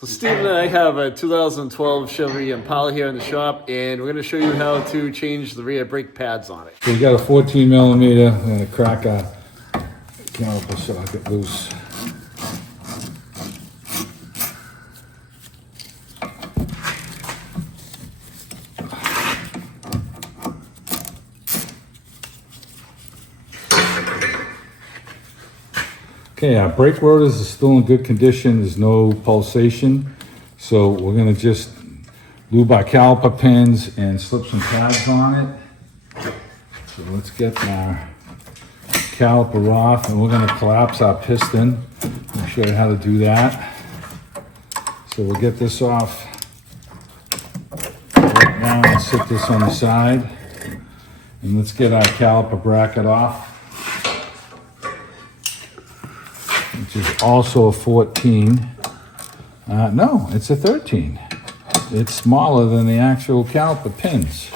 So Steve and I have a 2012 Chevy Impala here in the shop, and we're going to show you how to change the rear brake pads on it. So we got a 14 millimeter. I'm going to crack a caliper socket loose. Okay, our brake rotors are still in good condition. There's no pulsation. So we're gonna just lube our caliper pins and slip some pads on it. So let's get our caliper off, and we're gonna collapse our piston. I'll show you how to do that. So we'll get this off right now and sit this on the side. And let's get our caliper bracket off, which is also a 14. No, it's a 13. It's smaller than the actual caliper pins.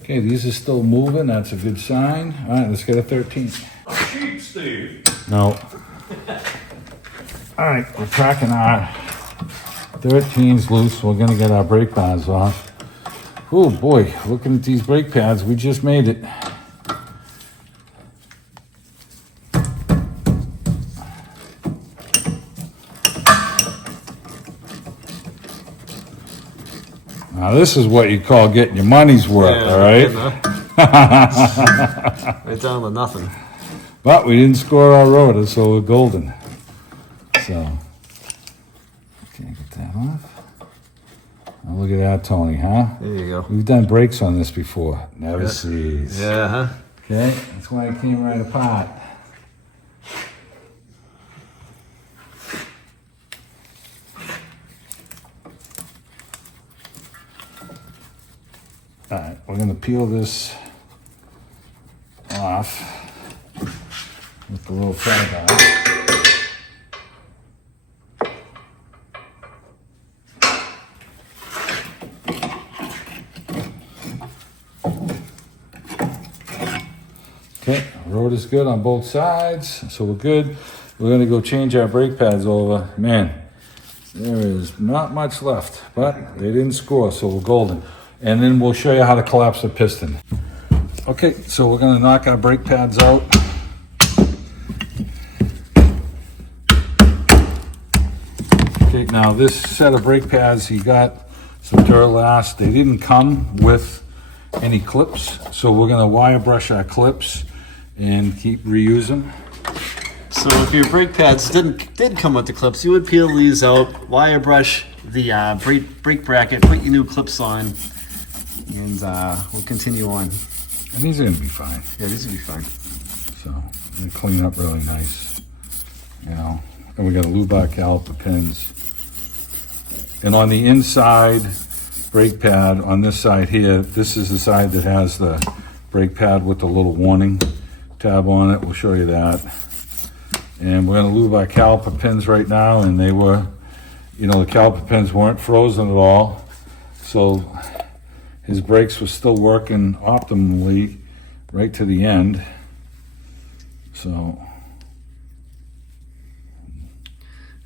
Okay, these are still moving. That's a good sign. All right, let's get a 13. Cheap, Steve. No. All right, we're cracking our 13s loose. We're gonna get our brake pads off. Oh boy, looking at these brake pads, we just made it. Now this is what you call getting your money's worth, all right? Right down to nothing. But we didn't score our rotor, so we're golden. So, okay, get that off. Now look at that, Tony, huh? There you go. We've done brakes on this before. Never sees. Yeah, huh? Okay, that's why it came right apart. All right, we're gonna peel this off with the little tag on. Okay, road is good on both sides, so we're good. We're gonna go change our brake pads over. Man, there is not much left, but they didn't score, so we're golden. And then we'll show you how to collapse the piston. Okay, so we're gonna knock our brake pads out. Okay, now this set of brake pads, he got some Duralast. They didn't come with any clips, so we're gonna wire brush our clips and reuse them. So if your brake pads did come with the clips, you would peel these out, wire brush the brake bracket, put your new clips on, and we'll continue on. And these are gonna be fine. Yeah, these will be fine. So they clean up really nice, you know. And we got to lube our caliper pins. And on the inside brake pad, on this side here, this is the side that has the brake pad with the little warning tab on it. We'll show you that. And we're gonna lube our caliper pins right now, and they were, you know, the caliper pins weren't frozen at all. So his brakes were still working optimally right to the end. So.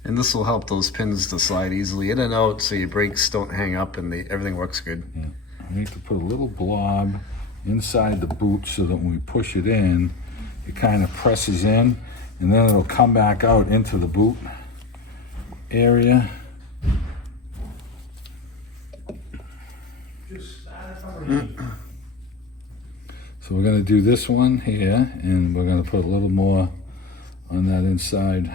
And this will help those pins to slide easily in and out, so your brakes don't hang up and everything works good. Yeah. I need to put a little blob inside the boot so that when we push it in, it kind of presses in, and then it'll come back out into the boot area. So we're gonna do this one here, and we're gonna put a little more on that inside.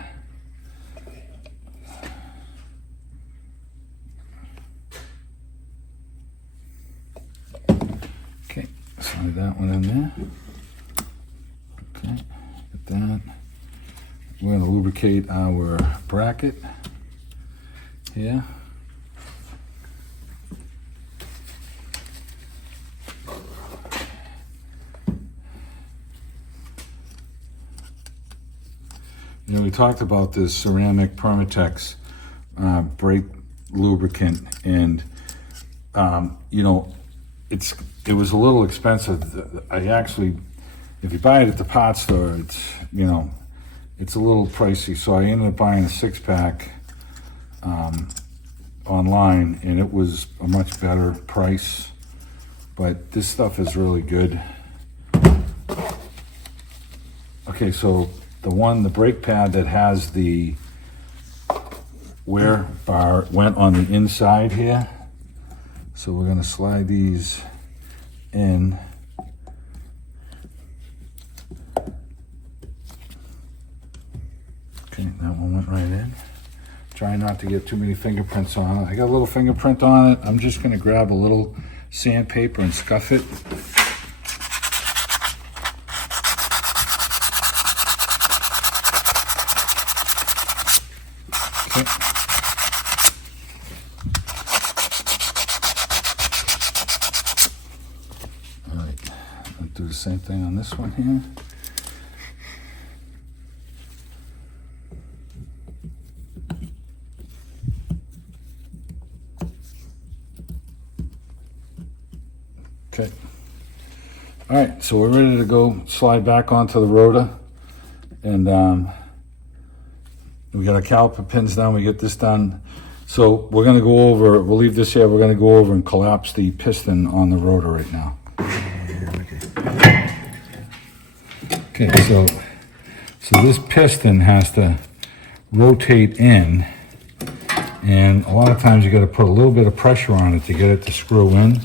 Okay, slide that one in there. Okay, get that. We're gonna lubricate our bracket here. You know, we talked about this ceramic Permatex brake lubricant, and you know, it was a little expensive. I actually, if you buy it at the pot store, it's, you know, it's a little pricey, so I ended up buying a 6-pack online, and it was a much better price, but this stuff is really good. Okay, so the brake pad that has the wear bar went on the inside here. So we're gonna slide these in. Okay, that one went right in. Try not to get too many fingerprints on it. I got a little fingerprint on it. I'm just gonna grab a little sandpaper and scuff it. Okay. All right, I'll do the same thing on this one here. Okay. All right, so we're ready to go slide back onto the rotor, and we got our caliper pins down. We get this done. So we're gonna go over, we'll leave this here. We're gonna go over and collapse the piston on the rotor right now. Okay, so this piston has to rotate in, and a lot of times you gotta put a little bit of pressure on it to get it to screw in.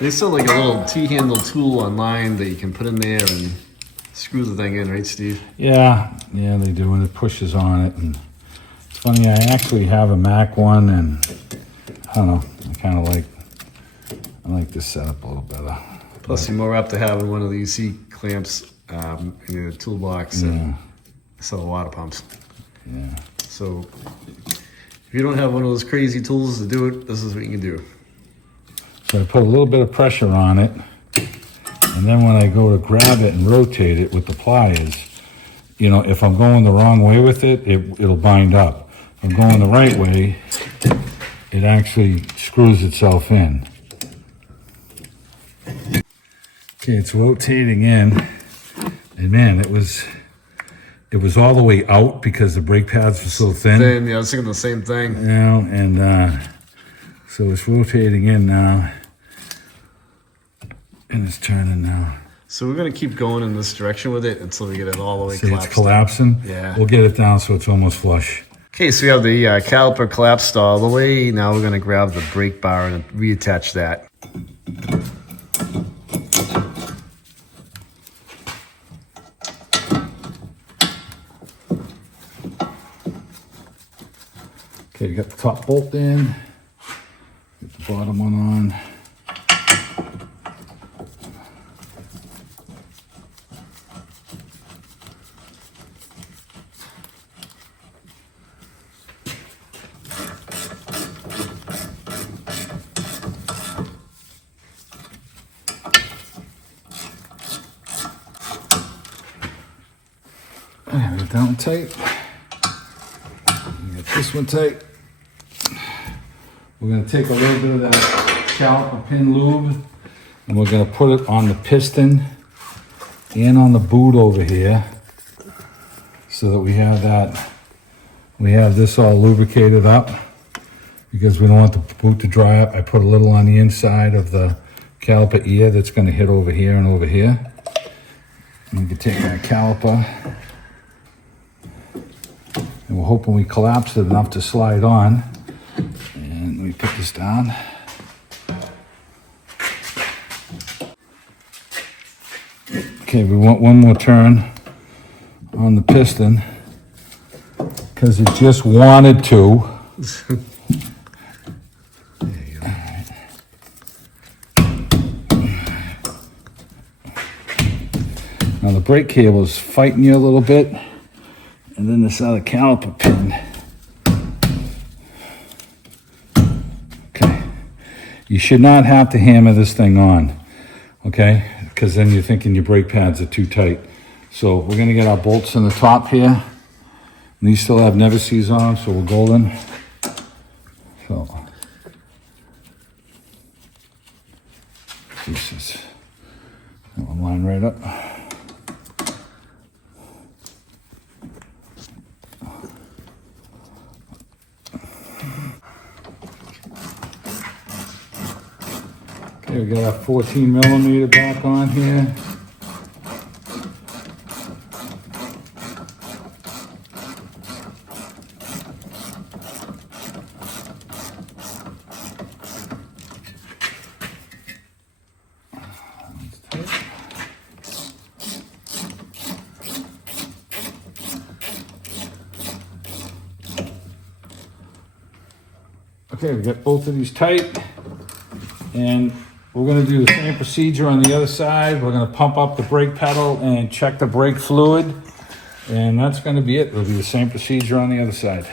They sell like a little T-handle tool online that you can put in there and screw the thing in, right, Steve? Yeah, they do, and it pushes on it. And it's funny, I actually have a Mac one, and I don't know, I like this setup a little better. Plus, you're more apt to having one of these C-clamps in your toolbox and sell water pumps. Yeah. So, if you don't have one of those crazy tools to do it, this is what you can do. So I put a little bit of pressure on it, and then when I go to grab it and rotate it with the pliers, you know, if I'm going the wrong way with it, it'll bind up. If I'm going the right way, it actually screws itself in. Okay, it's rotating in, and man, it was all the way out because the brake pads were so thin. Yeah, I was thinking the same thing. You know, and so it's rotating in now. And it's turning now. So we're gonna keep going in this direction with it until we get it all the way See, collapsed. it's collapsing? Yeah. We'll get it down so it's almost flush. Okay, so we have the caliper collapsed all the way. Now we're gonna grab the brake bar and reattach that. Okay, you got the top bolt in. Get the bottom one on. And get that one tight. Get this one tight. We're going to take a little bit of that caliper pin lube, and we're going to put it on the piston and on the boot over here, so that we have this all lubricated up, because we don't want the boot to dry up. I put a little on the inside of the caliper ear that's going to hit over here and over here. And we can take that caliper, and we're hoping we collapse it enough to slide on. And we put this down. Okay, we want one more turn on the piston because it just wanted to. There you go. Now the brake cable is fighting you a little bit, and then this other caliper pin. Okay, you should not have to hammer this thing on, okay? Because then you're thinking your brake pads are too tight. So we're gonna get our bolts in the top here. And these still have never sees on them, so we're golden. So, Jesus, that one line right up. Okay, we got our 14 millimeter back on here. Okay, we got both of these tight, and we're gonna do the same procedure on the other side. We're gonna pump up the brake pedal and check the brake fluid, and that's gonna be it. It'll be the same procedure on the other side.